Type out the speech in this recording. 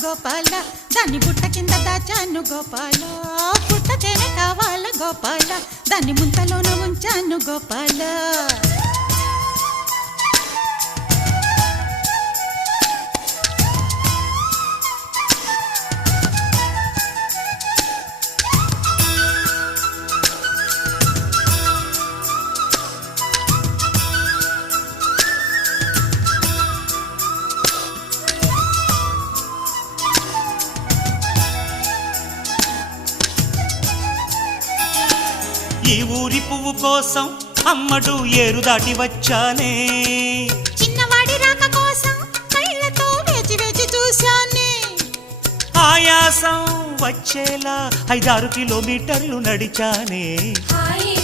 గోపాల దాన్ని బుట్ట కింద దాచాను గోపాల. పుట్ట కావాల గోపాల దాన్ని ముంతలోన ఉంచాను గోపాల. ఈ ఊరి పువ్వు కోసం అమ్మడు ఏరు దాటి వచ్చానే. చిన్నవాడి రాక కోసం కళ్ళతో వేచి వేచి చూశానే. ఆయాసం వచ్చేలా ఐదారు కిలోమీటర్లు నడిచానే. హాయి